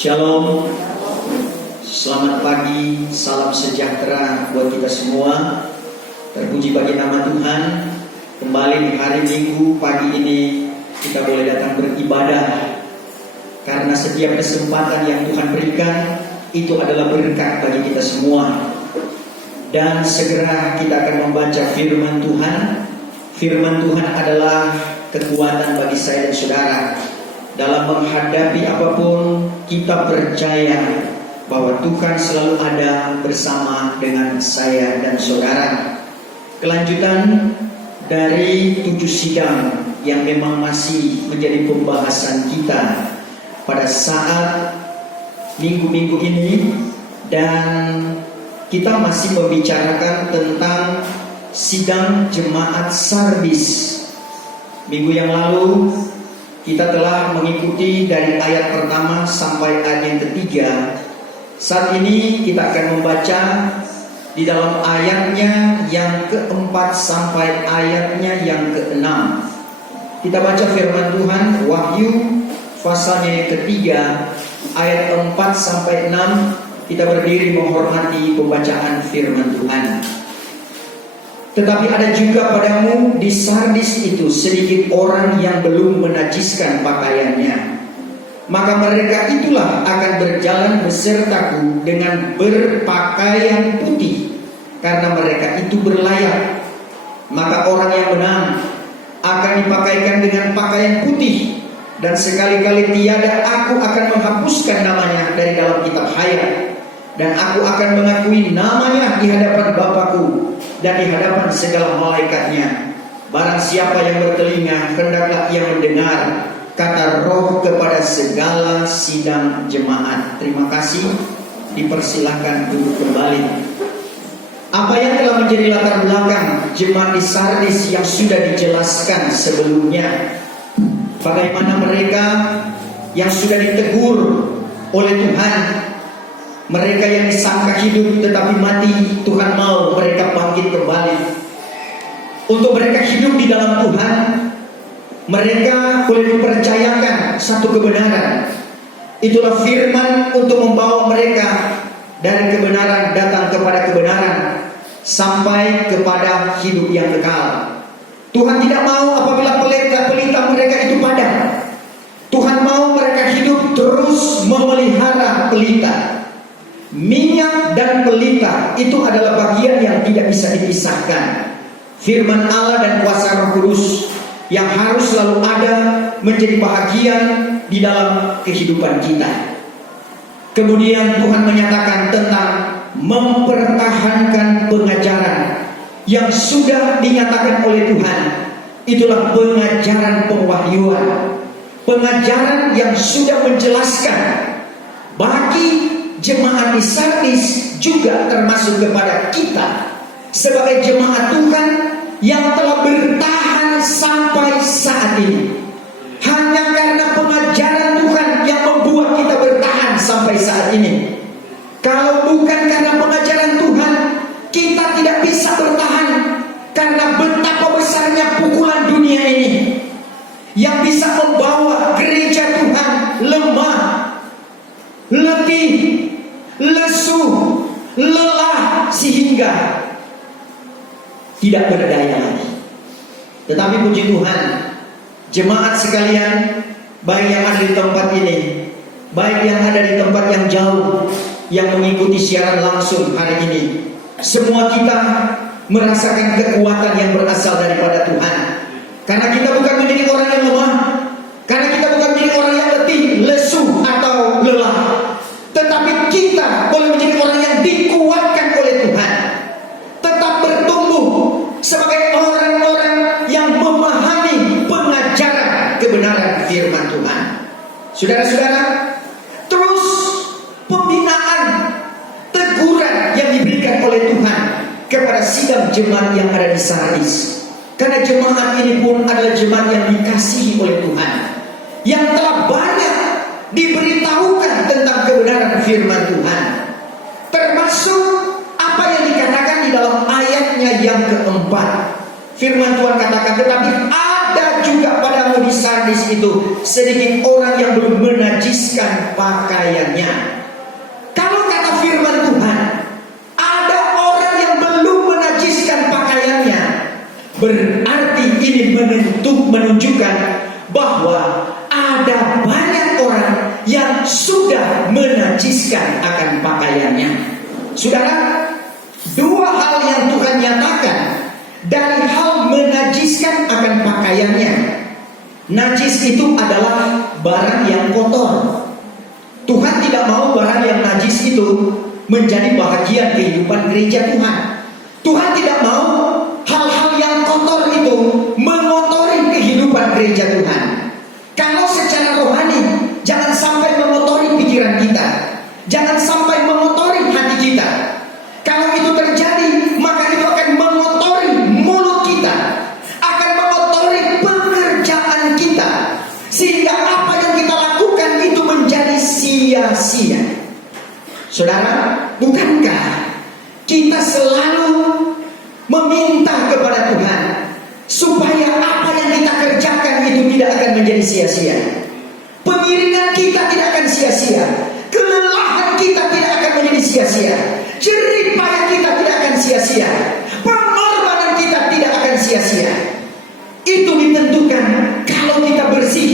Shalom, selamat pagi, salam sejahtera buat kita semua. Terpuji bagi nama Tuhan. Kembali di hari Minggu pagi ini kita boleh datang beribadah, karena setiap kesempatan yang Tuhan berikan itu adalah berkat bagi kita semua. Dan segera kita akan membaca firman Tuhan. Firman Tuhan adalah kekuatan bagi saya dan saudara. Dalam menghadapi apapun, kita percaya bahwa Tuhan selalu ada bersama dengan saya dan saudara. Kelanjutan dari 7 sidang yang memang masih menjadi pembahasan kita pada saat minggu-minggu ini. Dan kita masih membicarakan tentang sidang jemaat Sardis. Minggu yang lalu kita telah mengikuti dari ayat pertama sampai ayat yang ketiga. Saat ini kita akan membaca di dalam ayatnya yang keempat sampai ayatnya yang keenam. Kita baca firman Tuhan Wahyu pasalnya yang ketiga ayat 4 sampai 6. Kita berdiri menghormati pembacaan firman Tuhan. Tetapi ada juga padamu di Sardis itu sedikit orang yang belum menajiskan pakaiannya. Maka mereka itulah akan berjalan besertaku dengan berpakaian putih, karena mereka itu berlayak. Maka orang yang menang akan dipakaikan dengan pakaian putih, dan sekali-kali tiada aku akan menghapuskan namanya dari dalam kitab hayat. Dan aku akan mengakui namanya di hadapan Bapakku dan di hadapan segala malaikatnya. Barang siapa yang bertelinga, hendaklah ia mendengar kata Roh kepada segala sidang jemaat. Terima kasih. Dipersilahkan duduk kembali. Apa yang telah menjadi latar belakang jemaat di Sardis yang sudah dijelaskan sebelumnya? Bagaimana mereka yang sudah ditegur oleh Tuhan, mereka yang disangka hidup tetapi mati, Tuhan mau mereka bangkit kembali. Untuk mereka hidup di dalam Tuhan, mereka boleh dipercayakan satu kebenaran. Itulah firman untuk membawa mereka dari kebenaran datang kepada kebenaran, sampai kepada hidup yang kekal. Tuhan tidak mau apabila pelita mereka itu padam. Tuhan mau mereka hidup terus memelihara pelita. Minyak dan pelita itu adalah bagian yang tidak bisa dipisahkan. Firman Allah dan kuasa Roh Kudus yang harus selalu ada menjadi bahagian di dalam kehidupan kita. Kemudian Tuhan menyatakan tentang mempertahankan pengajaran yang sudah dinyatakan oleh Tuhan. Itulah pengajaran pewahyuan, pengajaran yang sudah menjelaskan bagi jemaat di Sardis, juga termasuk kepada kita sebagai jemaat Tuhan yang telah bertahan sampai saat ini. Hanya karena pengajaran Tuhan yang membuat kita bertahan sampai saat ini. Kalau bukan karena pengajaran Tuhan, kita tidak bisa bertahan. Karena betapa besarnya pukulan dunia ini yang bisa membawa gereja Tuhan lemah, letih, lesu, lelah, sehingga tidak berdaya lagi. Tetapi puji Tuhan, jemaat sekalian, baik yang ada di tempat ini, baik yang ada di tempat yang jauh, yang mengikuti siaran langsung hari ini, semua kita merasakan kekuatan yang berasal daripada Tuhan. Karena kita bukan menjadi orang yang lemah, karena kita bukan menjadi orang yang letih, lesu, atau lelah, tetapi kita boleh menjadi orang yang dikuatkan oleh Tuhan, tetap bertumbuh sebagai orang-orang yang memahami pengajaran kebenaran firman Tuhan. Saudara-saudara, terus pembinaan, teguran yang diberikan oleh Tuhan kepada sidang jemaat yang ada di Sardis. Karena jemaat ini pun adalah jemaat yang dikasihi oleh Tuhan, yang telah banyak diberitahukan tentang kebenaran firman Tuhan, termasuk apa yang dikatakan di dalam ayatnya yang keempat. Firman Tuhan katakan, tetapi ada juga padamu di Sardis itu sedikit orang yang belum menajiskan pakaiannya. Kalau kata firman Tuhan, ada orang yang belum menajiskan pakaiannya, berarti ini menunjukkan bahwa ada banyak orang yang sudah menajiskan akan pakaiannya. Saudara, dua hal yang Tuhan nyatakan dari hal menajiskan akan pakaiannya. Najis itu adalah barang yang kotor. Tuhan tidak mau barang yang najis itu menjadi bahagian kehidupan gereja Tuhan. Tuhan tidak mau hal-hal yang kotor itu mengotori kehidupan gereja Tuhan. Kalau secara rohani, jangan sampai mengotori pikiran kita, jangan sampai mengotori hati kita. Kalau itu terjadi, maka itu akan mengotori mulut kita, akan mengotori pekerjaan kita, sehingga apa yang kita lakukan itu menjadi sia-sia. Saudara, bukankah kita selalu meminta kepada Tuhan supaya apa yang kita kerjakan itu tidak akan menjadi sia-sia? Pengiringan kita tidak akan sia-sia, kelelahan kita tidak akan menjadi sia-sia, jerih payah kita tidak akan sia-sia, pengorbanan kita tidak akan sia-sia. Itu ditentukan kalau kita bersih,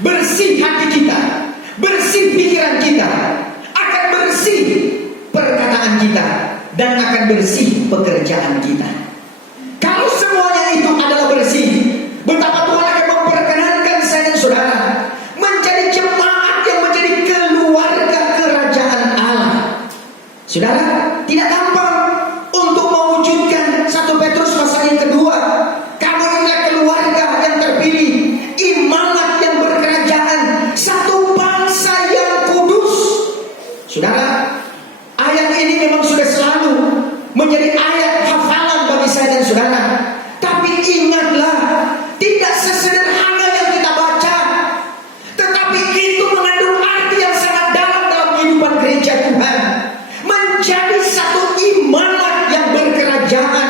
bersih hati kita, bersih pikiran kita, akan bersih perkataan kita, dan akan bersih pekerjaan kita. Kalau semuanya itu adalah bersih, betapa Tuhan akan memperkenankan saya dan saudara menjadi jemaat yang menjadi keluarga kerajaan Allah. Saudara, tidak gampang untuk mewujudkan 1 Petrus pasal yang kedua. Kamu inilah keluarga yang terpilih, imamat yang berkerajaan, satu bangsa yang kudus. Saudara, ayat ini memang sudah selalu menjadi ayat hafalan bagi saya dan saudara. Tapi ingatlah, tidak sesederhana yang kita baca, tetapi itu mengandung arti yang sangat dalam kehidupan gereja Tuhan. Menjadi satu imamat yang berkerajaan,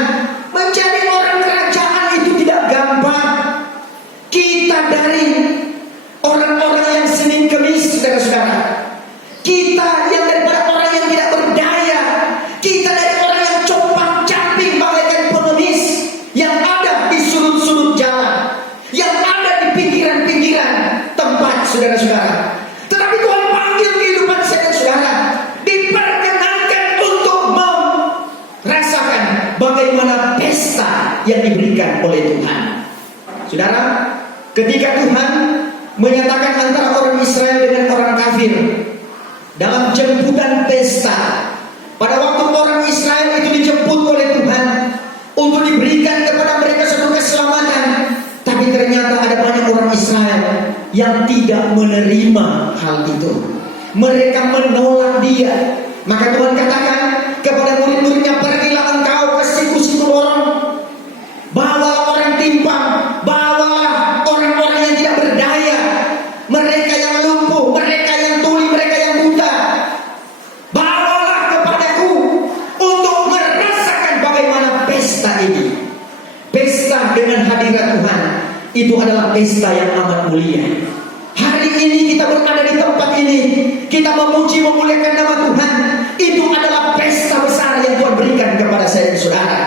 menjadi orang kerajaan itu tidak gampang. Kita dari orang-orang yang Senin Kemis, saudara-saudara, kita yang daripada orang yang tidak berdaya, kita dari orang yang compang-camping bagaikan pengemis yang ada di sudut-sudut jalan, yang ada di pinggiran-pinggiran tempat, saudara-saudara. Tetapi Tuhan panggil kehidupan saya dan saudara, diperkenankan untuk merasakan bagaimana pesta yang diberikan oleh Tuhan. Saudara, ketika Tuhan menyatakan antara orang Israel dengan orang kafir dalam jemputan pesta, pada waktu orang Israel itu dijemput oleh Tuhan untuk diberikan kepada mereka satu keselamatan, tapi ternyata ada banyak orang Israel yang tidak menerima hal itu. Mereka menolak dia. Maka Tuhan katakan kepada murid-muridnya, pergilah engkau ke situ-situ lorong, bawa orang timpang, bawa orang-orang yang tidak berdaya, mereka yang lumpuh, mereka yang tuli, mereka yang buta. Bawalah kepadaku untuk merasakan bagaimana pesta ini. Pesta dengan hadirat Tuhan itu adalah pesta yang amat mulia. Hari ini kita berada di tempat ini, kita memuji memuliakan nama Tuhan. Itu adalah pesta besar yang Tuhan berikan kepada saya dan saudara.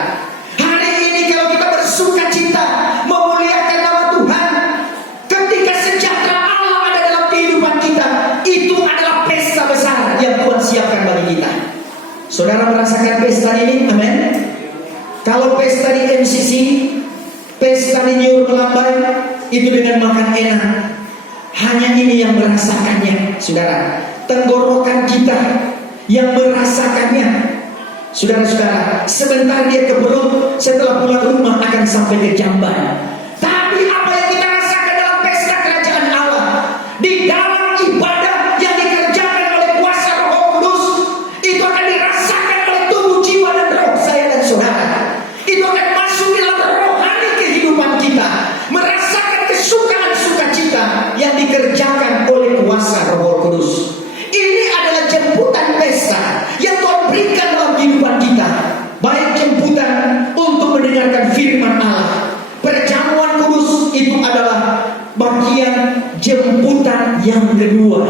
Hari ini kalau kita bersuka cita memuliakan nama Tuhan, ketika sejahtera Allah ada dalam kehidupan kita, itu adalah pesta besar yang Tuhan siapkan bagi kita. Saudara merasakan pesta ini? Amin. Kalau pesta di MCC, pesta di Nyur Melambai, itu dengan makan enak, hanya ini yang merasakannya, saudara. Tenggorokan kita yang merasakannya, saudara-saudara. Sebentar dia ke perut, setelah pulang rumah akan sampai ke jamban. Tapi apa yang kita rasakan dalam pesta kerajaan Allah, di dalam ibadah yang dikerjakan oleh kuasa Roh Kudus, itu akan dirasakan oleh tubuh, jiwa, dan roh saya dan saudara. Itu akan masuk dalam rohani kehidupan kita, merasakan kesukaan sukacita yang dikerjakan oleh kuasa Roh Kudus. Ini adalah jemputan pesta yang Tuhan berikan dalam kehidupan kita, baik jemputan untuk mendengarkan firman Allah, perjamuan jemputan yang kedua.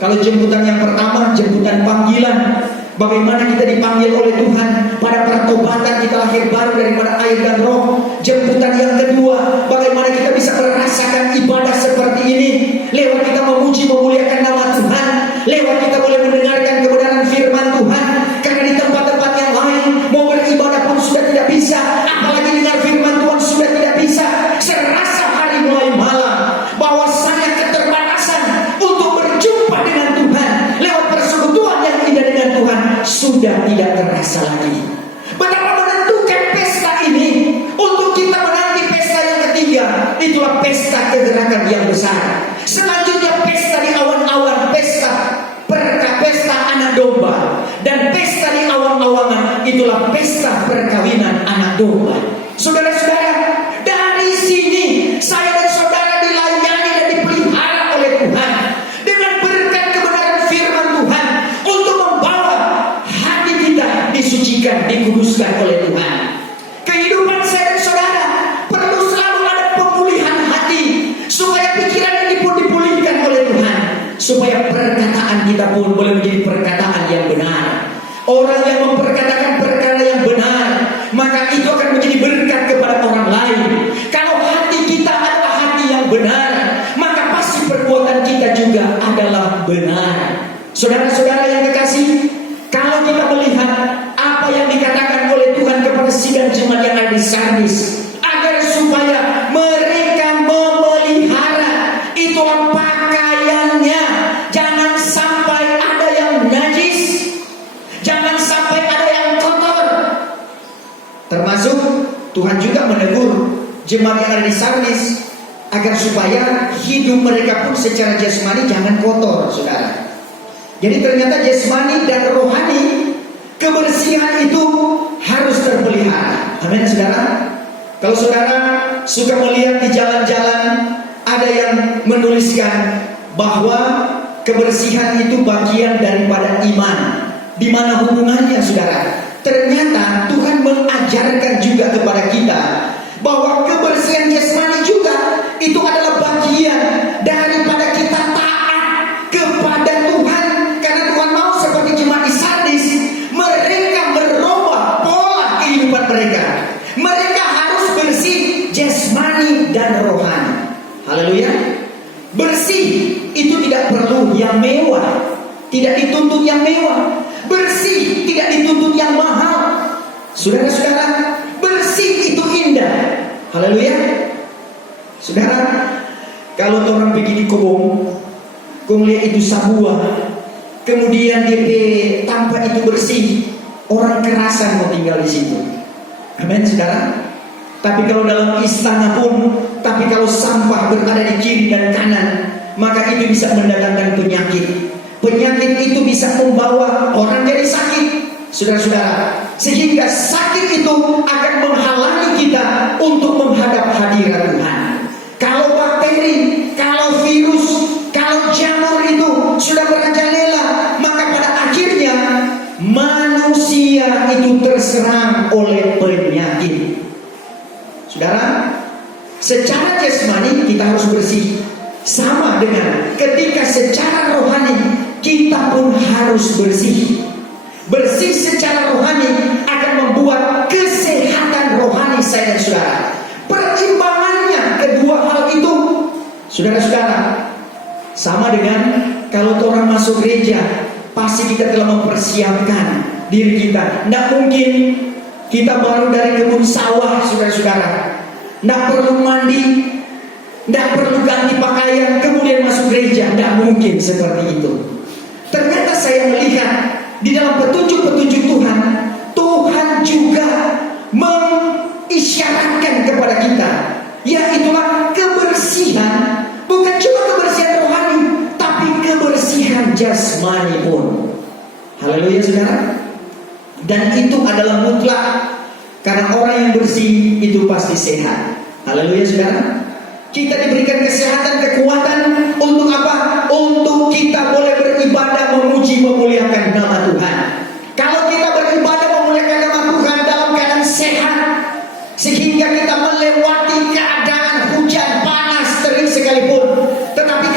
Kalau jemputan yang pertama, jemputan panggilan, bagaimana kita dipanggil oleh Tuhan pada pertobatan, kita lahir baru daripada air dan roh. Jemputan yang kedua, bagaimana kita bisa merasakan ibadah seperti ini, lewat kita memuji memuliakan nama Tuhan, lewat kita boleh mendengarkan kebenaran firman Tuhan. Karena di tempat-tempat yang lain mau beribadah pun sudah tidak bisa, apalagi dengar firman Tuhan sudah tidak bisa. Serasa hari mulai malam bahwa saya keterbatasan untuk berjumpa dengan Tuhan lewat persekutuan yang indah dengan Tuhan sudah tidak terasa lagi. Betapa menentukan pesta ini untuk kita menanti pesta yang ketiga, itulah pesta kegerakan yang besar. Selanjutnya pesta di awan-awan, pesta anak domba, dan pesta di awang-awangan, itulah pesta perkawinan anak domba. Saudara-saudara, dari sini saya dan saudara dilayani dan dipelihara oleh Tuhan dengan berkat kebenaran firman Tuhan untuk membawa hati kita disucikan, dikuduskan oleh Tuhan. Kehidupan saya dan saudara perlu selalu ada pemulihan hati, supaya pikiran ini pun dipulihkan oleh Tuhan, supaya perkataan kita pun boleh menjadi perkataan yang benar. Orang yang memperkatakan perkara yang benar, maka itu akan menjadi berkat kepada orang lain. Kalau hati kita adalah hati yang benar, maka pasti perbuatan kita juga adalah benar. Saudara-saudara yang kekasih, kalau kita melihat apa yang dikatakan oleh Tuhan kepada sidang jemaat yang ada di Sardis, agar supaya mereka memelihara, itulah pakaiannya, jangan sampai ada yang najis, jangan sampai ada yang kotor. Termasuk Tuhan juga menegur jemaat yang ada di Sardis agar supaya hidup mereka pun secara jasmani jangan kotor, saudara. Jadi ternyata jasmani dan rohani, kebersihan itu harus terpelihara. Amin, saudara. Kalau saudara suka melihat di jalan-jalan, ada yang menuliskan bahwa kebersihan itu bagian daripada iman. Di mana hubungannya, saudara? Ternyata Tuhan mengajarkan juga kepada kita bahwa kebersihan jasmani juga itu adalah bagian daripada kita taat kepada Tuhan. Karena Tuhan mau seperti jemaat di Sardis, mereka merubah pola kehidupan mereka. Mereka harus bersih jasmani dan rohani. Haleluya. Bersih itu tidak perlu yang mewah, tidak dituntut yang mewah. Bersih tidak dituntut yang mahal. Saudara-saudara, bersih itu indah. Haleluya. Saudara, kalau orang pergi di kebun lihat itu sabuah, kemudian dia tampak itu bersih, orang kerasan mau tinggal di situ. Amin, saudara. Tapi kalau dalam istana pun, tapi kalau sampah berada di kiri dan kanan, maka itu bisa mendatangkan penyakit. Penyakit itu bisa membawa orang jadi sakit, saudara-saudara. Sehingga sakit itu akan menghalangi kita untuk menghadap hadirat Tuhan. Kalau bakteri, kalau virus, kalau jamur itu sudah merajalela, maka pada akhirnya manusia itu terserang oleh penyakit. Saudara, secara jasmani kita harus bersih. Sama dengan ketika secara rohani kita pun harus bersih. Bersih secara rohani akan membuat kesehatan rohani saya dan saudara. Perimbangannya kedua hal itu, saudara-saudara, sama dengan kalau orang masuk gereja, pasti kita telah mempersiapkan diri kita. Tidak mungkin kita baru dari kebun sawah, saudara-saudara, tidak perlu mandi, tidak perlu ganti pakaian, kemudian masuk gereja. Tidak mungkin seperti itu. Ternyata saya melihat di dalam petunjuk-petunjuk Tuhan, Tuhan juga mengisyaratkan kepada kita, yaitulah kebersihan, bukan cuma kebersihan rohani, tapi kebersihan jasmani pun. Haleluya, saudara. Dan itu adalah mutlak, karena orang yang bersih itu pasti sehat. Haleluya, saudara. Kita diberikan kesehatan, kekuatan untuk apa? Untuk kita boleh beribadah, memuji, memuliakan nama Tuhan. Kalau kita beribadah, memuliakan nama Tuhan dalam keadaan sehat, sehingga kita melewati keadaan hujan, panas, terik sekalipun, tetapi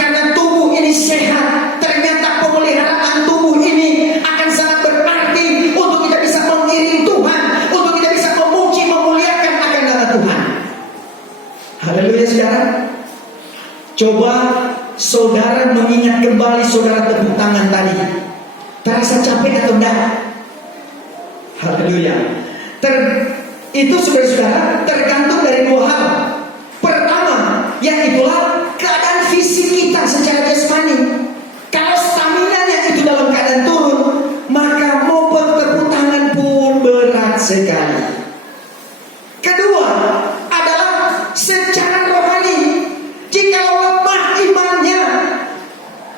saudara mengingat kembali saudara tepuk tangan tadi, terasa capek atau enggak? Haleluya. Itu saudara-saudara tergantung dari dua hal. Pertama, yaitulah keadaan fisik kita secara jasmani. Kalau stamina-nya itu dalam keadaan turun, maka mau bertepuk tangan pun berat sekali. Kedua adalah secara rohani. Jika lemah imannya,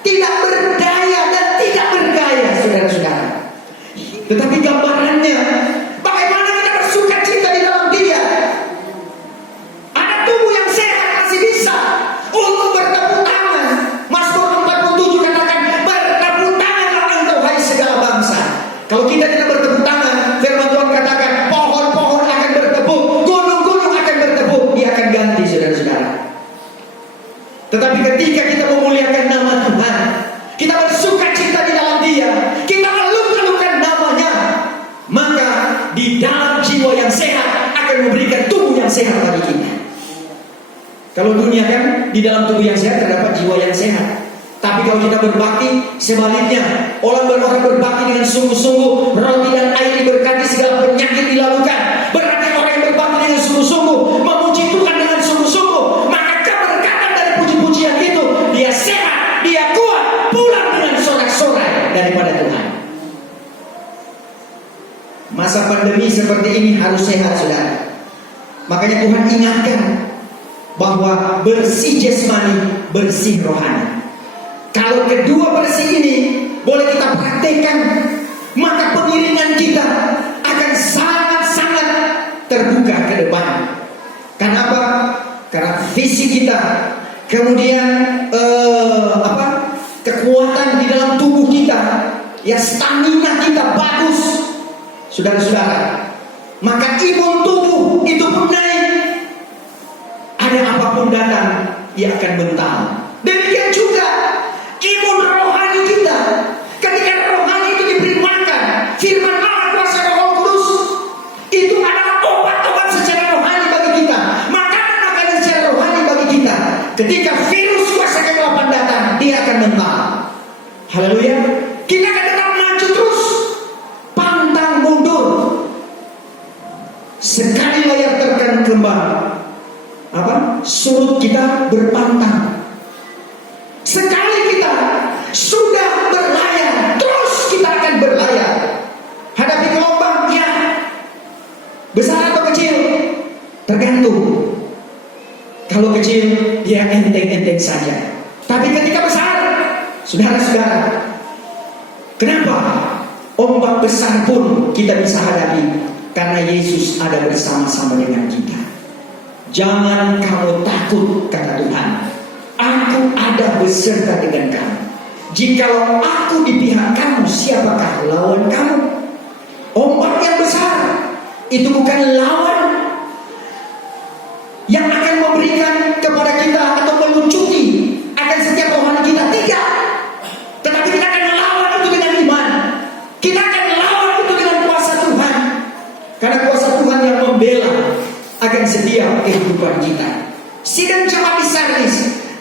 tidak berdaya dan tidak bergaya, saudara-saudara. Tetapi gambarannya, bagaimana kita bersuka cita di dalam Dia. Ada tubuh yang sehat masih bisa untuk bertepuk tangan. Mazmur 47 katakan, bertepuk tanganlah engkau hai segala bangsa. Kalau kita tidak bertepuk tangan, firman Tuhan katakan, pohon-pohon akan bertepuk, gunung-gunung akan bertepuk, dia akan ganti, saudara-saudara. Tetapi ketika kita memuliakan nama Tuhan, kita bersuka cita di dalam Dia, kita meluk-lukan namanya, maka di dalam jiwa yang sehat akan memberikan tubuh yang sehat bagi kita. Kalau dunia kan di dalam tubuh yang sehat terdapat jiwa yang sehat. Tapi kalau kita berbakti, sebaliknya, orang berbakti dengan sungguh-sungguh, roti dan air diberkati, segala penyakit dilalukan. Berarti orang yang berbakti dengan sungguh-sungguh, memuji Tuhan dengan sungguh-sungguh, maka keberkatan dari puji-pujian itu, dia sehat, dia kuat, pulang dengan sorak-sorai daripada Tuhan. Masa pandemi seperti ini harus sehat, saudara. Makanya Tuhan ingatkan bahwa bersih jasmani, bersih rohani. Kalau kedua bersih ini boleh kita praktekkan, maka pengiringan kita akan sangat-sangat terbuka ke depan. Kenapa? Karena fisik kita, kemudian kekuatan di dalam tubuh kita, ya stamina kita bagus, saudara-saudara. Maka imun tubuh itu pun naik. Ada apapun datang, ia akan mental. Demikian juga imun rohani kita. Ketika rohani itu diberi makan firman Allah, kuasa Roh Kudus, itu adalah obat-obat secara rohani bagi kita, makanan-makanan secara rohani bagi kita. Ketika virus kuasa kegelapan datang, dia akan mental. Haleluya. Kita akan tetap maju terus, pantang mundur. Sekali layar terkan kembang, surut kita berpantang. Sekali kita sudah berlayar, terus kita akan berlayar. Hadapi gelombang, ya, besar atau kecil, tergantung. Kalau kecil, ya enteng-enteng saja. Tapi ketika besar, saudara-saudara, kenapa? Ombak besar pun kita bisa hadapi, karena Yesus ada bersama-sama dengan kita. Jangan kamu takut, kata Tuhan. Aku ada beserta dengan kamu. Jikalau aku di pihak kamu, siapakah lawan kamu? Ombak yang besar itu bukan lawan yang akan memberikan kepada kita atau melucuti akan setiap rohani kita, tidak. Tetapi kita akan melawan itu dengan iman. Kita akan melawan itu dengan kuasa Tuhan. Karena kuasa Tuhan yang membela akan sedia kehidupan kita. Sidang jemaat di Sardis,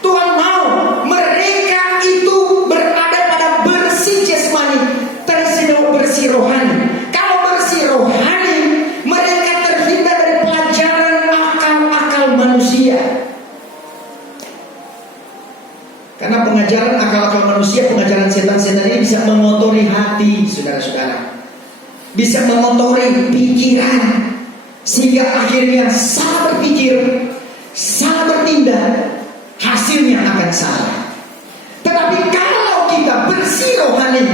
Tuhan mau mereka itu berada pada bersih jasmani, tersedia bersih rohani. Kalau bersih rohani, mereka terhindar dari pelajaran akal-akal manusia. Karena pengajaran akal-akal manusia, pengajaran setan-setan ini bisa mengotori hati, saudara-saudara. Bisa mengotori pikiran, sehingga akhirnya salah berpikir, salah bertindak, hasilnya akan salah. Tetapi kalau kita bersih rohani,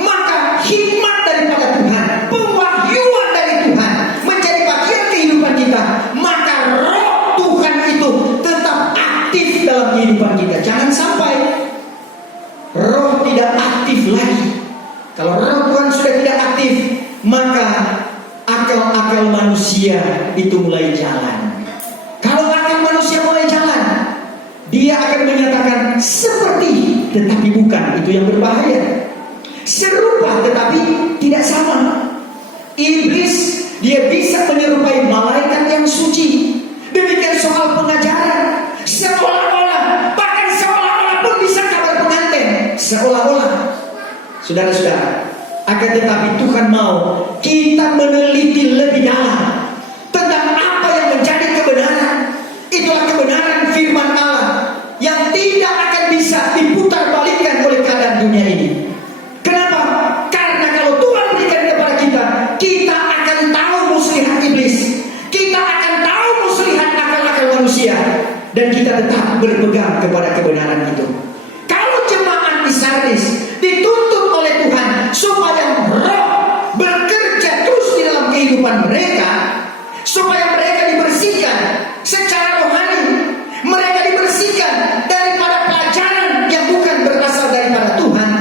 maka hikmat daripada Tuhan, pewahyuan dari Tuhan menjadi bagian kehidupan kita. Maka roh Tuhan itu tetap aktif dalam kehidupan kita. Jangan sampai roh tidak aktif lagi. Kalau roh Tuhan sudah tidak aktif, maka akal-akal manusia itu mulai jalan. Kalau akal manusia mulai jalan, dia akan menyatakan seperti tetapi bukan. Itu yang berbahaya. Serupa tetapi tidak sama. Iblis, dia bisa menyerupai malaikat yang suci. Demikian soal pengajaran, seolah-olah, bahkan seolah-olah pun bisa seolah-olah, saudara-saudara, akan tetapi Tuhan mau kita meneliti lebih dalam tentang apa yang menjadi kebenaran. Itulah kebenaran firman Allah yang tidak akan bisa diputar balikkan oleh keadaan dunia ini. Kenapa? Karena kalau Tuhan berikan kepada kita, kita akan tahu muslihat iblis, kita akan tahu muslihat akal-akal manusia, dan kita tetap berpegang kepada kebenaran itu. Kalau jemaat di Sardis dituntut oleh Tuhan supaya Roh bekerja terus di dalam kehidupan mereka, supaya mereka dibersihkan secara rohani, mereka dibersihkan daripada pelajaran yang bukan berasal daripada Tuhan,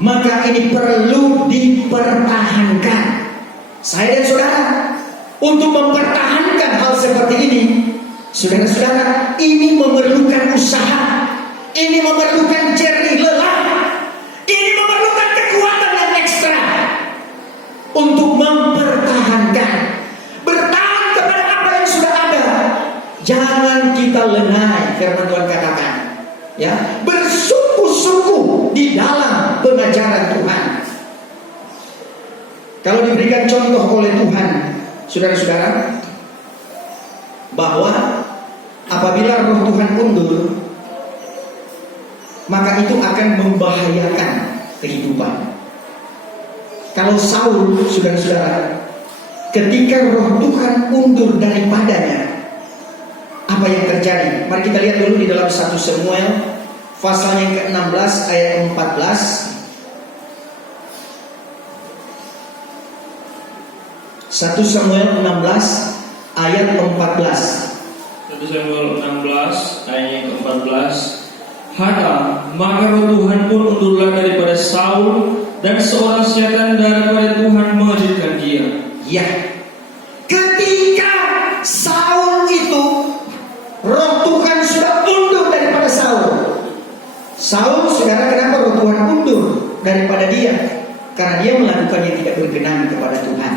maka ini perlu dipertahankan. Saya dan saudara, untuk mempertahankan hal seperti ini, saudara-saudara, ini memerlukan usaha, ini memerlukan jerih lelah, ini memerlukan kekuatan yang ekstra untuk mempertahankan, bertahan kepada apa yang sudah ada. Jangan kita lengah, firman Tuhan katakan, ya, bersungguh-sungguh di dalam pengajaran Tuhan. Kalau diberikan contoh oleh Tuhan, saudara-saudara, bahwa apabila Roh Tuhan mundur, maka itu akan membahayakan kehidupan. Kalau Saul, saudara-saudara, ketika Roh Tuhan mundur daripadanya, apa yang terjadi? Mari kita lihat dulu di dalam 1 Samuel pasal yang ke-16 ayat 14. 1 Samuel 16 ayat 14. 1 Samuel 16 ayat yang ke-14. Maka Roh Tuhan pun mundurlah daripada Saul, dan seorang setan daripada Tuhan mengejutkan dia. Ya, ketika Saul itu, Roh Tuhan sudah mundur daripada Saul. Saul, saudara, kenapa Roh Tuhan mundur daripada dia? Karena dia melakukan yang tidak berkenan kepada Tuhan.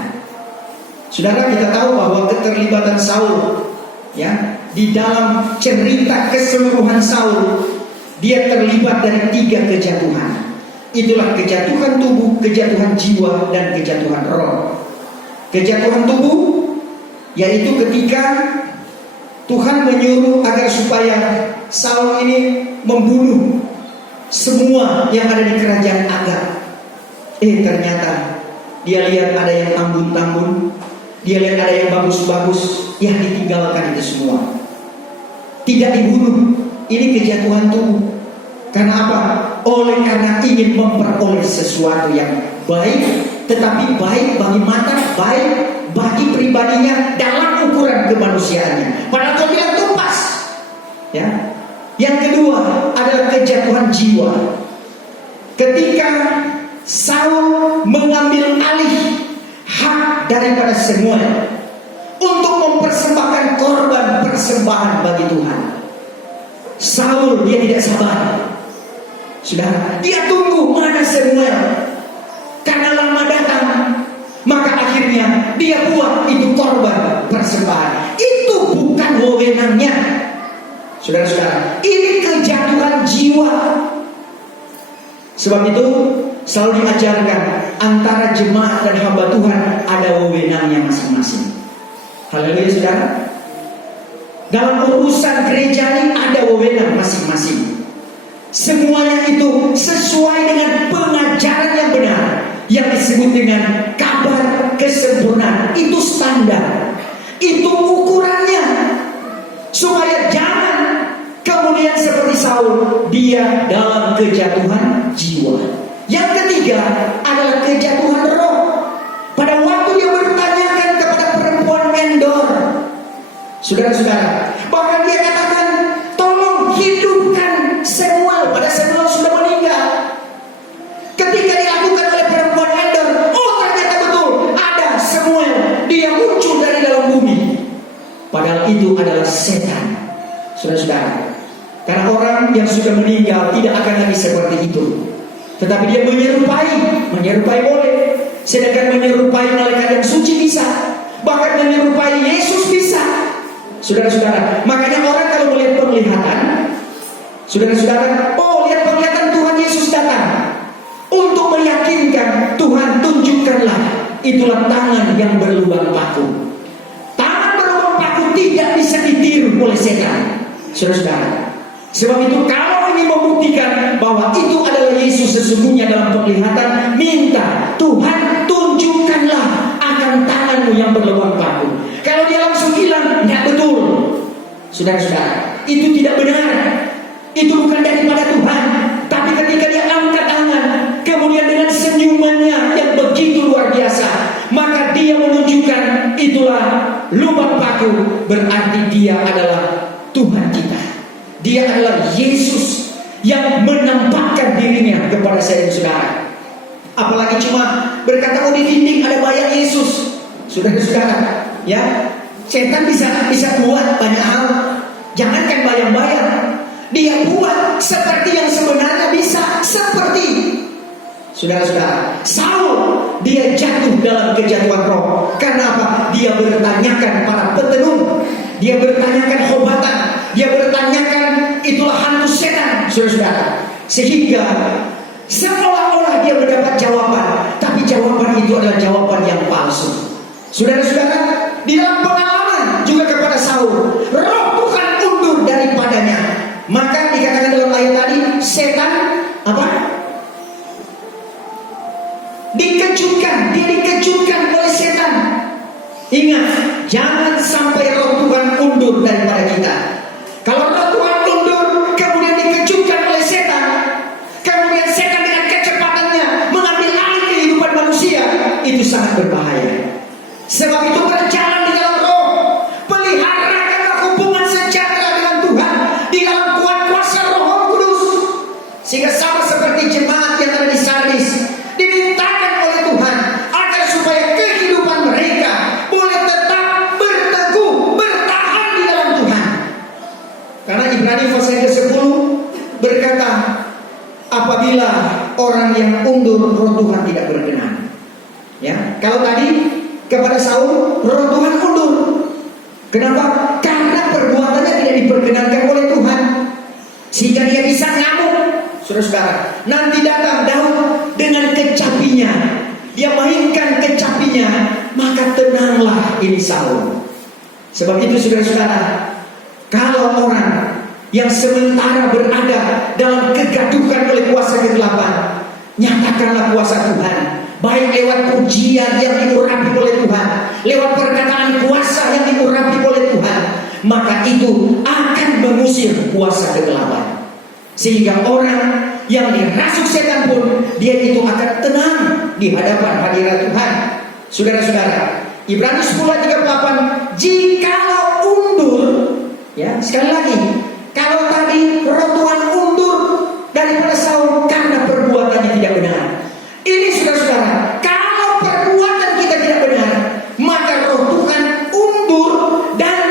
Saudara, kita tahu bahwa keterlibatan Saul, ya, di dalam cerita keseluruhan Saul, dia terlibat dari 3 kejatuhan. Itulah kejatuhan tubuh, kejatuhan jiwa, dan kejatuhan roh. Kejatuhan tubuh yaitu ketika Tuhan menyuruh agar supaya Saul ini membunuh semua yang ada di kerajaan Agag. Ternyata dia lihat ada yang tambun-tambun, dia lihat ada yang bagus-bagus, yang ditinggalkan itu semua. Tidak dibunuh. Ini kejatuhan tubuh. Karena apa? Oleh karena ingin memperoleh sesuatu yang baik, tetapi baik bagi mata, baik bagi pribadinya dalam ukuran kemanusiaannya. Padahal kau bilang tumpas. Ya. Yang kedua adalah kejatuhan jiwa. Ketika Saul mengambil alih hak daripada semua untuk mempersembahkan korban persembahan bagi Tuhan. Saul dia tidak sabar. Sudah, dia tunggu mana Samuel. Karena lama datang, maka akhirnya dia buat itu korban persembahan. Itu bukan wewenangnya. Saudara-saudara, ini kejatuhan jiwa. Sebab itu selalu diajarkan antara jemaat dan hamba Tuhan ada wewenangnya masing-masing. Haleluya, saudara. Dalam urusan gereja ini ada wewenang masing-masing. Semuanya itu sesuai dengan pengajaran yang benar, yang disebut dengan kabar kesempurnaan. Itu standar, itu ukurannya, supaya jangan kemudian seperti Saul, dia dalam kejatuhan jiwa. Yang ketiga adalah kejatuhan roh. Pada waktu dia bertanyakan kepada perempuan Endor, saudara-saudara, bahkan dia katakan, tolong hidupkan Samuel. Pada Samuel sudah meninggal. Ketika dilakukan oleh perempuan Endor, oh ternyata betul ada Samuel. Dia muncul dari dalam bumi. Padahal itu adalah setan. Saudara-saudara, karena orang yang sudah meninggal tidak akan lagi seperti itu. Tetapi dia menyerupai boleh. Sedangkan menyerupai malaikat yang suci bisa. Bahkan menyerupai Yesus bisa. Saudara-saudara, makanya orang kalau melihat penglihatan, saudara-saudara, oh lihat penglihatan Tuhan Yesus datang. itulah tangan yang berlubang paku. Tangan berlubang paku tidak bisa ditiru oleh setan, saudara-saudara. Sebab itu kalau ingin membuktikan bahwa itu adalah Yesus sesungguhnya dalam penglihatan, minta Tuhan tunjukkanlah akan tanganmu yang berlubang paku. Kalau dia langsung hilang, tidak betul, saudara-saudara. Itu tidak benar. Itu bukan daripada Tuhan. Tapi ketika dia angkat tangan, kemudian dengan senyumannya yang begitu luar biasa, maka dia menunjukkan itulah lubang paku. Berarti dia adalah Tuhan kita. Dia adalah Yesus yang menampakkan dirinya kepada saya dan saudara. Apalagi cuma berkata, oh di dinding ada bayang Yesus. Saudara-saudara, ya, setan bisa buat banyak hal. Jangankan bayang-bayang, dia buat seperti yang sebenarnya bisa. Seperti saudara-saudara, Saul, dia jatuh dalam kejatuhan roh. Karena apa? Dia bertanyakan para petenung, dia bertanyakan khobatan, dia bertanyakan itulah hantu setan, saudara-saudara. Sehingga seolah-olah dia mendapat jawaban, tapi jawaban itu adalah jawaban yang palsu. Saudara-saudara, di dalam pengalaman juga kepada Saul, roh Tuhan undur daripadanya. Maka dikatakan dalam ayat tadi, setan apa? Dikejutkan, dia dikejutkan oleh setan. Ingat, jangan sampai roh Tuhan undur daripada kita. Kalau roh Tuhan undur, kemudian dikejutkan oleh setan, kemudian setan dengan kecepatannya mengambil alih kehidupan manusia, itu sangat berbahaya. Sebab itu berjalan di dalam roh, peliharakanlah hubungan sejahtera dengan Tuhan di dalam kuasa Roh Kudus, sehingga sama seperti jemaat yang ada di Sardis dimintakan oleh Tuhan agar supaya kehidupan mereka boleh tetap berteguh, bertahan di dalam Tuhan. Karena Ibrani pasal ke-10 berkata, apabila orang yang undur, roh Tuhan tidak berkenan. Ya, kalau tadi kepada Saul, roh Tuhan undur. Kenapa? Karena perbuatannya tidak diperkenankan oleh Tuhan, sehingga dia bisa ngamuk. Saudara-saudara, nanti datang Daud dengan kecapinya, dia mainkan kecapinya, maka tenanglah ini Saul. Sebab itu saudara-saudara, kalau orang yang sementara berada dalam kegaduhan oleh kuasa kegelapan, nyatakanlah kuasa Tuhan. Baik lewat pujian yang diurapi oleh Tuhan, lewat perkataan kuasa yang diurapi oleh Tuhan, maka itu akan mengusir kuasa kegelapan. Sehingga orang yang dirasuk setan pun, dia itu akan tenang di hadapan hadirat Tuhan. Saudara-saudara, Ibrani 10 ayat 38, jikalau undur, ya sekali lagi, kalau tadi roh Tuhan undur daripada Saul karena perbuatannya tidak benar. Ini saudara-saudara, kalau perbuatan kita tidak benar, maka roh Tuhan undur dan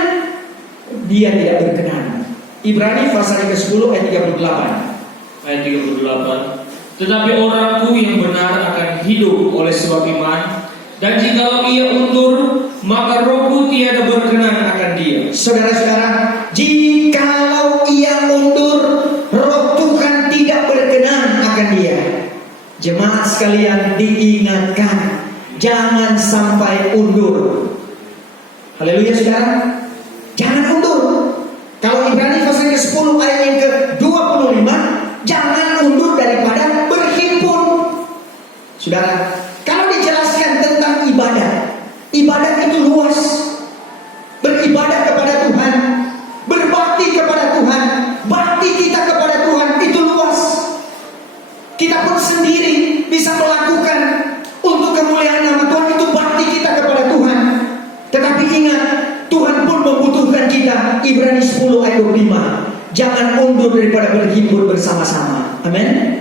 dia tidak berkenan. Ibrani pasal ke-10 ayat 38. Ayat 38. Tetapi orangku yang benar akan hidup oleh sebab iman, dan jikalau ia undur, maka rohku tiada berkenan akan dia. Saudara-saudara, jikalau ia mundur, roh Tuhan tidak berkenan akan dia. Jemaat sekalian diingatkan, jangan sampai undur. Haleluya saudara, jangan undur. Kalau Ibrani pasal ke-10 ayat yang ke-25, jangan undur daripada berhimpun. Saudara, kalau dijelaskan tentang ibadah, ibadah itu luas. Beribadah kepada Tuhan, berbakti kepada Tuhan, bakti kita kepada Tuhan itu luas. Kita pun sendiri bisa melakukan untuk kemuliaan nama Tuhan, itu bakti kita kepada Tuhan. Tetapi ingat, Tuhan pun membutuhkan kita. Ibrani 10 ayat 25, jangan undur daripada berhimpun bersama-sama. Amin.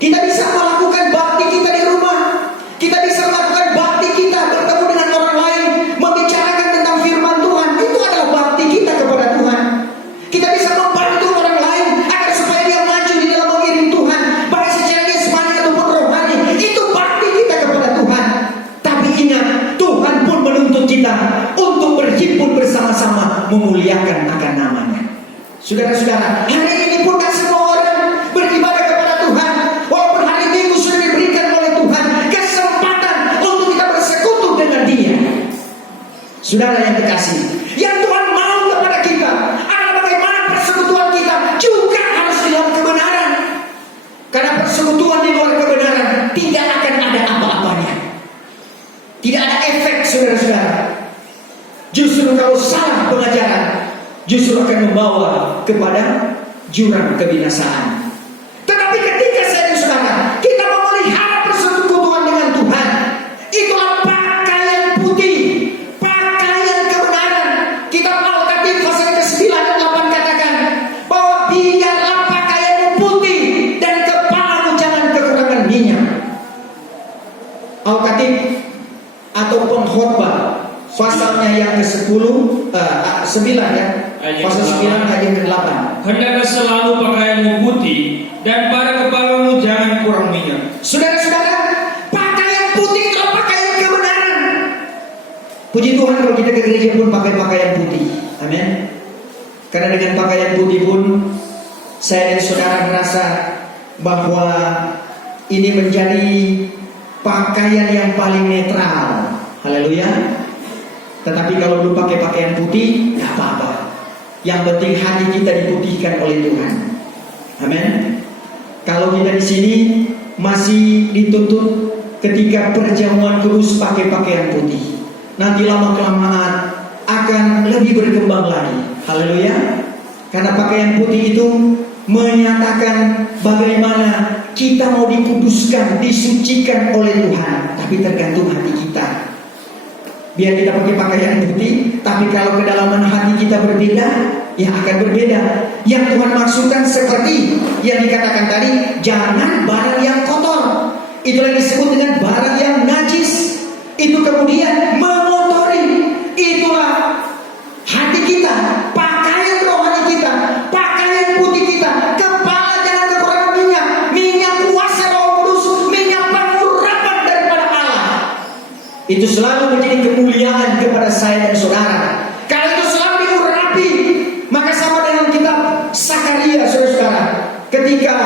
Kita bisa melakukan bakti kita di rumah, kita bisa melakukan bakti kita bertemu dengan orang lain, membicarakan tentang firman Tuhan. Itu adalah bakti kita kepada Tuhan. Kita bisa membantu orang lain agar supaya dia maju di dalam mengiring Tuhan, baik secara jasmani ataupun rohani. Itu bakti kita kepada Tuhan. Tapi ingat, Tuhan pun menuntut kita untuk berhimpun bersama-sama, memuliakan akan namanya. Saudara-saudara, hari ini pun tak semua orang beribadah kepada Tuhan. Walaupun hari Minggu sudah diberikan Saudara yang kekasih, yang Tuhan mau kepada kita adalah bagaimana persekutuan kita juga harus di dalam kebenaran. Karena persekutuan di luar kebenaran tidak akan ada apa-apanya, tidak ada efek, saudara-saudara. Justru kalau salah pengajaran, justru akan membawa kepada jurang kebinasaan. Tetapi ketika saya dan saudara kita memelihara persekutuan dengan Tuhan, itulah pakaian putih, pakaian kebenaran. Kitab Al-Qadim pasal ke-9 dan 8 katakan bahwa biarlah pakaianmu putih dan kepalamu jangan kekurangan minyak. Al-Qadim atau Pengkhotbah pasalnya yang ke-10 9 ya. Pasal 9 ayat ke-8. Hendaklah selalu pakaianmu putih dan pada kepalamu jangan kurang minyak. Saudara-saudara, pakaian putih adalah pakaian kebenaran. Puji Tuhan kalau kita ke gereja pun pakai pakaian putih. Amin. Karena dengan pakaian putih pun saya dan saudara merasa bahwa ini menjadi pakaian yang paling netral. Haleluya. Tetapi kalau belum pakai pakaian putih, tidak apa-apa. Yang penting hati kita diputihkan oleh Tuhan. Amin. Kalau kita di sini masih dituntut ketika perjamuan kudus pakai pakaian putih, nanti lama kelamaan akan lebih berkembang lagi. Haleluya. Karena pakaian putih itu menyatakan bagaimana kita mau dikuduskan, disucikan oleh Tuhan. Tapi tergantung hati kita. Biar kita pakai pakaian putih, tapi kalau kedalaman hati kita berbeda, ya akan berbeda. Yang Tuhan maksudkan seperti yang dikatakan tadi, jangan barang yang kotor. Itulah disebut dengan barang yang najis. Itu kemudian mengotori. Itulah hati kita, pakaian rohani kita, pakaian putih kita. Kepala jangan kekurangan minyak, minyak kuasa Roh Kudus, minyak pengurapan daripada Allah. Itu selalu menjadi kemuliaan kepada saya dan saudara. Kalau itu selalu diurapi, maka sama dengan kitab Sakaria, saudara-saudara. Ketika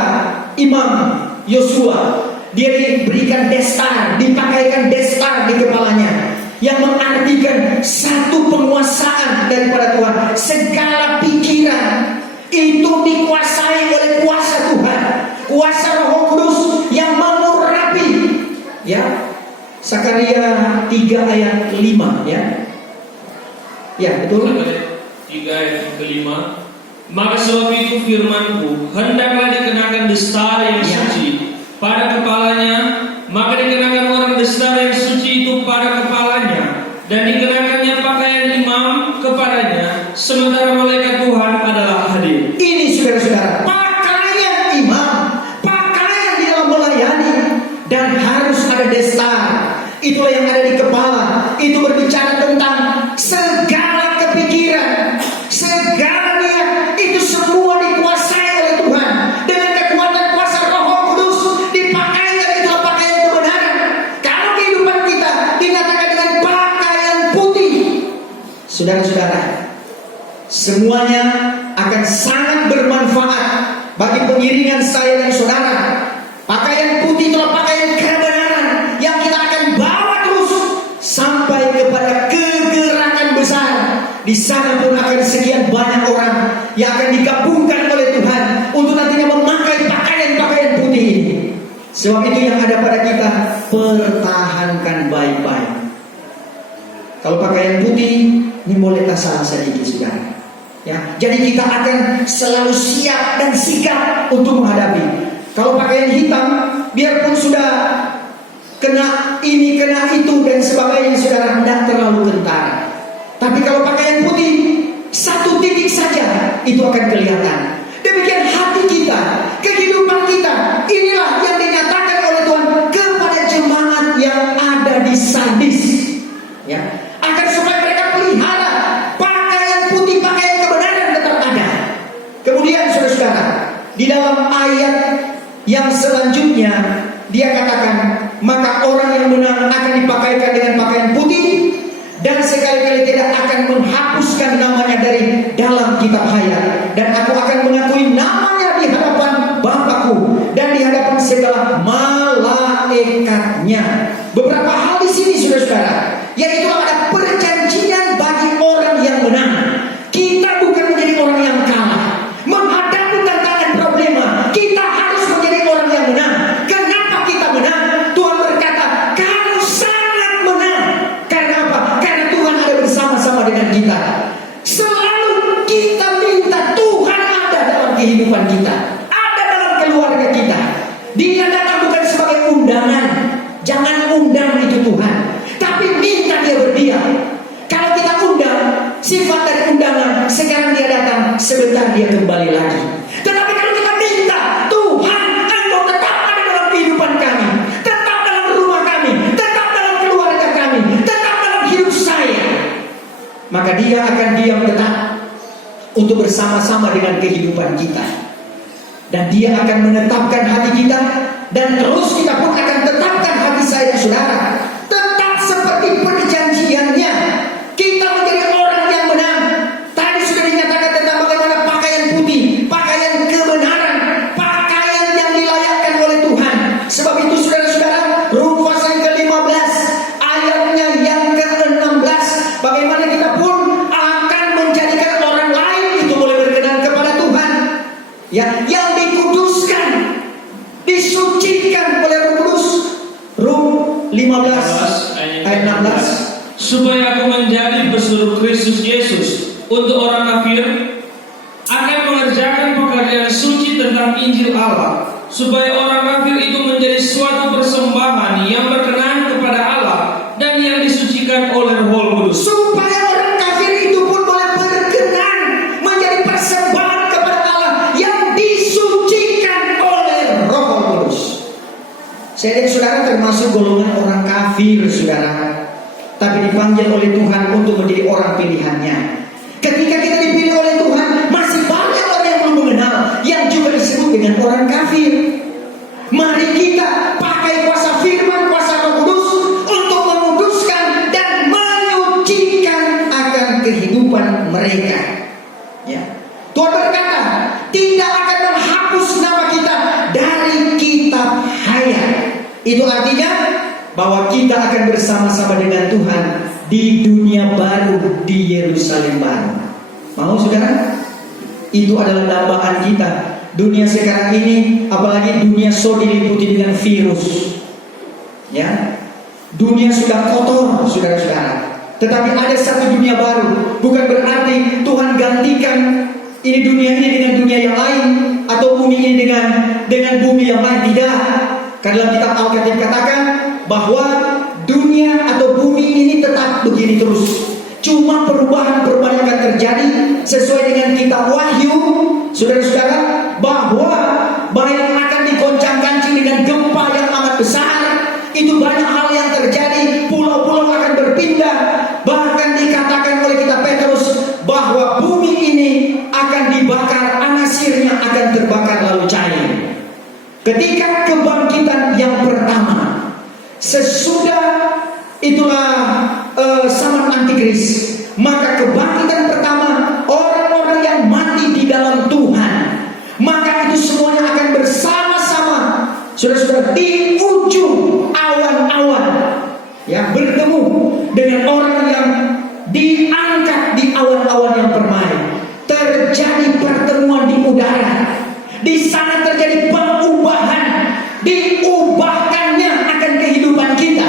Imam Yosua dia diberikan destar, dipakaikan destar di kepalanya, yang mengartikan satu penguasaan daripada Tuhan. Segala pikiran itu dikuasai oleh kuasa Tuhan, kuasa Roh Kudus yang mengurapi. Ya. Sakaria 3 ayat 5 ya. Ya, betul. 3 ayat ke-5. Maka sebab itu firman-Ku, hendaklah dikenakan destar yang suci pada kepalanya, maka dikenakan orang destar yang suci itu pada kepalanya, dan dikenakannya pakaian imam kepadanya, sementara malaikat Tuhan adalah hadir. Ini saudara-saudara, pakaian imam, pakaian di dalam melayani, dan harus ada destar. Itulah yang ada di kepala. Itu berbicara tentang segala kepikiran, segala niat, itu semua dikuasai oleh Tuhan dengan kekuatan kuasa Roh Kudus. Dipakaikan itulah pakaian kebenaran. Kalau kehidupan kita dinyatakan dengan pakaian putih, saudara-saudara, semuanya akan sangat bermanfaat bagi pengiringan saya dan saudara. Pakaian putih itulah pakaian kebenaran yang kita akan bawa terus sampai kepada kegerakan besar. Di sana pun akan sekian banyak orang yang akan digabungkan oleh Tuhan untuk nantinya memakai pakaian-pakaian putih ini. Sebab itu yang ada pada kita, pertahankan baik-baik. Kalau pakaian putih, ini boleh tak salah sedikit, saudara. Ya, jadi kita akan selalu siap dan sigap untuk menghadapi. Kalau pakaian hitam, biarpun sudah kena ini, kena itu dan sebagainya, saudara, tidak terlalu gentar. Tapi kalau pakaian putih, satu titik saja itu akan kelihatan. Demikian hati kita, kehidupan kita, inilah yang dinyatakan oleh Tuhan kepada jemaat yang ada di Sardis. Ya, agar supaya mereka pelihara pakaian putih, pakaian kebenaran tetap ada. Kemudian saudara-saudara, di dalam ayat yang selanjutnya dia katakan, maka orang yang menang akan dipakaikan dengan pakaian putih, dan sekali-kali tidak akan menghapuskan namanya dari dalam kitab hayat, dan aku akan mengakui namanya di hadapan Bapakku dan di hadapan segala malaikatnya. Beberapa hal di sini saudara-saudara, yaitu ada perjanjian yang menang. Kita bukan menjadi orang yang kalah. Menghadapi tantangan problema, kita harus menjadi orang yang menang. Kenapa kita menang? Tuhan berkata, kamu sangat menang. Karena apa? Karena Tuhan ada bersama-sama dengan kita. Selalu kita minta Tuhan ada dalam kehidupan kita, ada dalam keluarga kita. Dia datang bukan sebagai undangan. Jangan undang itu Tuhan, tapi minta dia berdiam. Kalau kita undang, sifat dari undangan, sekarang dia datang, sebentar dia kembali lagi. Tetapi kalau kita minta, Tuhan, Engkau tetap ada dalam kehidupan kami, tetap dalam rumah kami, tetap dalam keluarga kami, tetap dalam hidup saya, maka dia akan diam tetap untuk bersama-sama dengan kehidupan kita. Dan dia akan menetapkan hati kita, dan terus kita pun akan tetapkan hati saya, saudara. Tetap seperti perjanjiannya. Kita menjadi orang yang menang. Tadi sudah dinyatakan tentang bagaimana pakaian putih, pakaian kebenaran, pakaian yang dilayakkan oleh Tuhan. Sebab itu saudara-saudara, Rum pasal yang ke-15 ayatnya yang ke-16, bagaimana kita pun akan menjadikan orang lain itu boleh berkenan kepada Tuhan, ya, yang dikuduskan, disucikan oleh Roh Kudus. Rum 15 ayat 16. Supaya aku menjadi pesuruh Kristus Yesus untuk orang kafir, akan mengerjakan pekerjaan suci tentang Injil Allah, supaya orang kafir itu menjadi suatu persembahan yang berkenan kepada Allah dan yang disucikan oleh Roh Kudus. Supaya orang kafir itu pun boleh berkenan menjadi persembahan kepada Allah yang disucikan oleh Roh Kudus. Saya dan saudara termasuk golongan orang kafir, saudara, tapi dipanggil oleh Tuhan untuk menjadi orang pilihannya. Ketika kita dipilih oleh Tuhan, masih banyak orang yang belum mengenal, yang juga disebut dengan orang kafir. Mari kita pakai kuasa firman, kuasa Roh Kudus untuk menguduskan dan menyucikan akan kehidupan mereka. Ya. Tuhan berkata, tidak akan menghapus nama kita dari kitab hayat. Itu artinya bahwa kita akan bersama-sama dengan Tuhan di dunia baru, di Yerusalem baru. Mau saudara? Itu adalah dambaan kita. Dunia sekarang ini, apalagi dunia so diliputi dengan virus, ya. Dunia sudah kotor, saudara-saudara. Tetapi ada satu dunia baru. Bukan berarti Tuhan gantikan ini dunia ini dengan dunia yang lain, atau bumi ini dengan bumi yang lain. Tidak. Karena dalam kitab Alkitab dikatakan bahwa dunia atau bumi ini tetap begini terus. Cuma perubahan-perubahan akan terjadi sesuai dengan kitab Wahyu, saudara-saudara, bahwa yang akan digoncang-gancing dengan gempa yang amat besar. Itu banyak hal yang terjadi. Pulau-pulau akan berpindah. Bahkan dikatakan oleh kitab Petrus bahwa bumi ini akan dibakar, anasirnya akan terbakar lalu cair. Ketika kebangkitan yang pertama, sesudah itulah zaman antikris, maka kebangkitan pertama, orang-orang yang mati di dalam Tuhan, maka itu semuanya akan bersama-sama, saudara-saudara, di ujung awan-awan, ya, bertemu dengan orang yang diangkat di awan-awan yang permai. Terjadi pertemuan di udara. Di sana terjadi pengubahan, diubahkannya akan kehidupan kita.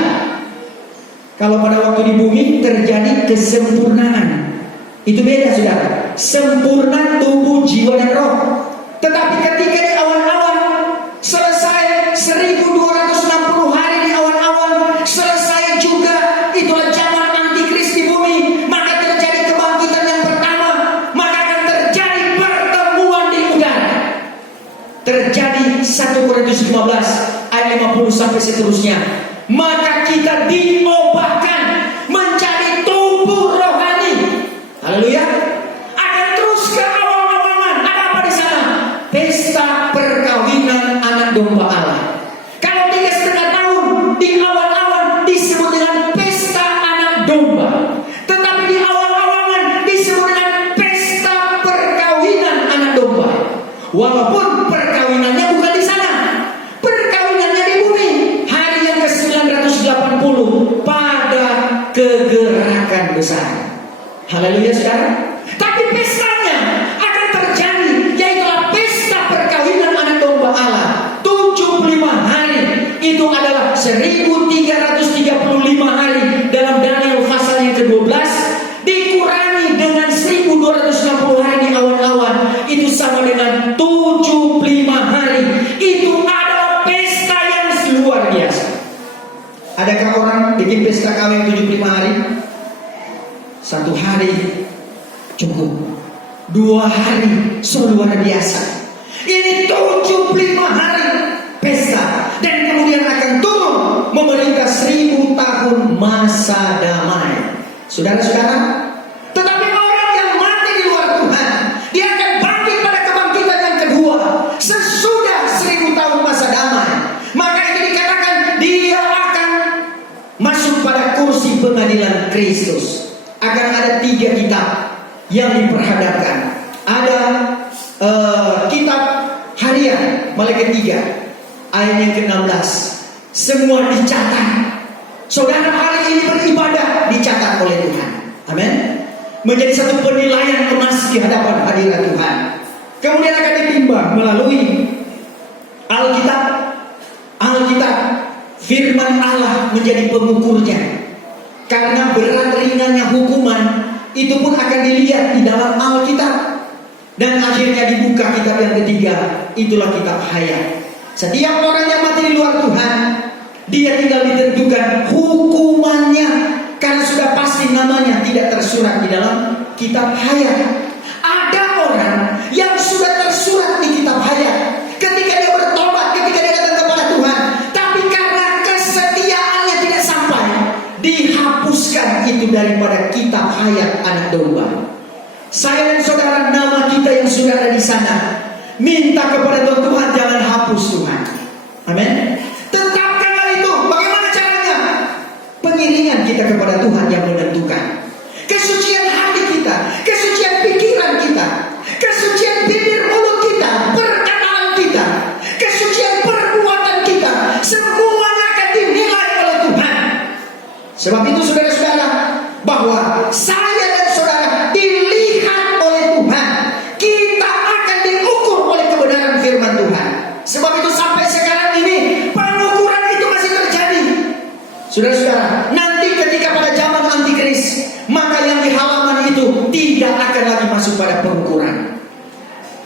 Kalau pada waktu di bumi terjadi kesempurnaan, itu beda, saudara. Sempurna tubuh, jiwa dan roh. Tetapi ketika di awan-awan selesai 1260 hari di awan-awan, selesai juga itulah zaman antikris di bumi, maka terjadi kebangkitan yang pertama, maka akan terjadi pertemuan di udara. Terjadi 1 Korintus 15 ayat 50 sampai seterusnya. Maka kita diubahkan menjadi tubuh rohani. Haleluya. Akan terus ke awal-awalan. Ada apa di sana? Pesta perkawinan anak domba Allah. Kalau 3,5 tahun di awal-awan disebut dengan pesta anak domba. Tetapi di awal-awalan disebut dengan pesta perkawinan anak domba. Walaupun perkawinannya bukan di sana, perkawinannya di bumi. Hari yang ke-980 pada kegerakan besar. Haleluya saudara. Tapi pestanya akan terjadi, yaitu pesta perkawinan anak domba Allah. 75 hari itu adalah 1335 hari dalam Daniel pasal yang ke-12, dikurangi dengan 1260 hari di awan-awan, itu sama dengan 75 hari. Itu adalah pesta yang luar biasa. Adakah orang bikin pesta kawin 75 hari? 1 hari cukup, 2 hari luar biasa. Ini 75 hari pesta, dan kemudian akan turun memerintah 1000 tahun masa damai. Saudara-saudara, tetapi orang yang mati di luar Tuhan, dia akan bangkit pada kebangkitan yang kedua sesudah 1000 tahun masa damai. Maka itu dikatakan dia akan masuk pada kursi pengadilan Kristus. Akan ada 3 kitab yang diperhadapkan. Ada kitab harian Malaikat 3 ayat yang ke-16. Semua dicatat. Saudara hari ini beribadah dicatat oleh Tuhan. Amin. Menjadi satu penilaian emas di hadapan hadirat Tuhan. Kemudian akan ditimbang melalui Alkitab. Firman Allah menjadi pengukurnya. Karena berat ringannya hukuman itu pun akan dilihat di dalam Alkitab. Dan akhirnya dibuka kitab yang ketiga, itulah kitab hayat. Setiap orang yang mati di luar Tuhan, dia tinggal ditentukan hukumannya, karena sudah pasti namanya tidak tersurat di dalam kitab hayat. Ada orang yang sudah tersurat di kitab hayat ketika dia bertobat, ketika dia datang kepada Tuhan, tapi karena kesetiaannya tidak sampai, dihapuskan itu daripada kitab hayat anak domba. Saya dan saudara, nama kita yang sudah ada di sana, minta kepada Tuhan, jangan hapus Tuhan. Amin. Tetapkanlah itu. Bagaimana caranya? Pengiringan kita kepada Tuhan yang menentukan. Kesucian hati kita, kesucian pikiran kita, kesucian bibir mulut kita, perkataan kita, kesucian perbuatan kita, semuanya akan dinilai oleh Tuhan. Sebab itu saudara-saudara, bahwa saya dan saudara dilihat oleh Tuhan, kita akan diukur oleh kebenaran firman Tuhan. Sebab itu sampai sekarang ini pengukuran itu masih terjadi. Saudara-saudara, nanti ketika pada zaman antikris, maka yang di halaman itu tidak akan lagi masuk pada pengukuran.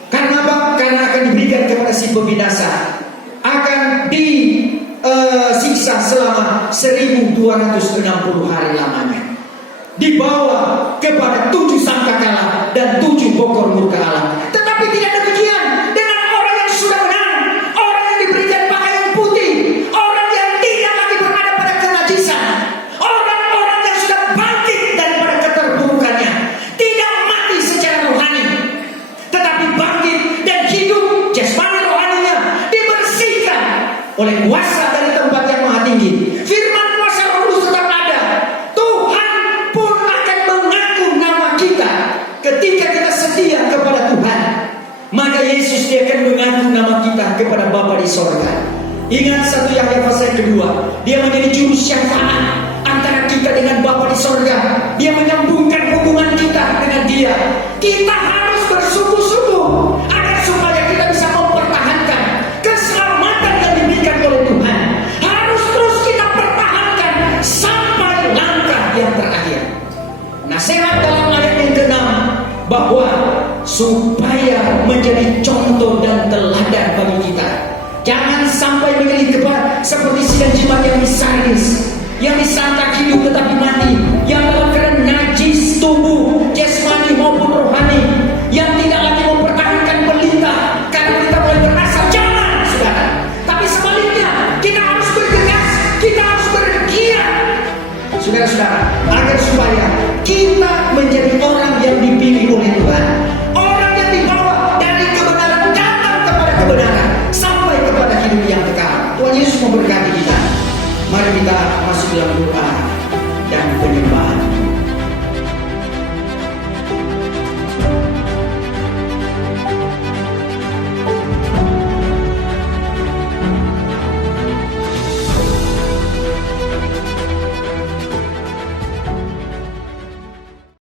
Karena apa? Karena akan diberikan kepada si pembinasa, akan disiksa selama 1260 hari lamanya, dibawa kepada 7 sangkakala dan 7 pokok murka Allah. Tetapi tidak demikian dengan orang yang sudah menang, orang yang diberikan pakaian putih, orang yang tidak lagi berada pada kenajisan, orang-orang yang sudah bangkit daripada keterpurukannya, tidak mati secara rohani, tetapi bangkit dan hidup jasmani rohaninya dibersihkan oleh kuasa dari tempat yang maha tinggi. Firman kuasa Roh Kudus tetap ada. Tuhan pun akan mengaku nama kita ketika kita setia kepada Tuhan. Maka Yesus dia akan mengaku nama kita kepada Bapa di sorga. Ingat 1 Yahya pasal kedua, dia menjadi juru syafaat antara kita dengan Bapa di sorga. Dia menyambungkan hubungan kita dengan Dia. Kita harus bersungguh-sungguh agar supaya kita bisa mempertahankan keselamatan yang diberikan oleh Tuhan. Harus terus kita pertahankan sampai langkah yang terakhir. Nasihat dalam ayat yang ke-6, bahwa supaya menjadi contoh dan teladan bagi kita, jangan sampai menjadi seperti sidang jimat yang di Sardis, yang disangka hidup tetapi mati, yang dalam keadaan najis tubuh jasmani maupun rohani, yang tidak lagi mempertahankan pelita karena kita mulai berasal. Jangan, saudara. Tapi sebaliknya, kita harus bergegas, kita harus bergiat, saudara-saudara, agar supaya kita menjadi orang yang dipilih oleh Tuhan, orang yang dibawa dari kebenaran datang kepada kebenaran sampai kepada hidup yang kekal. Tuhan Yesus memberkati kita. Mari kita masuk dalam doa.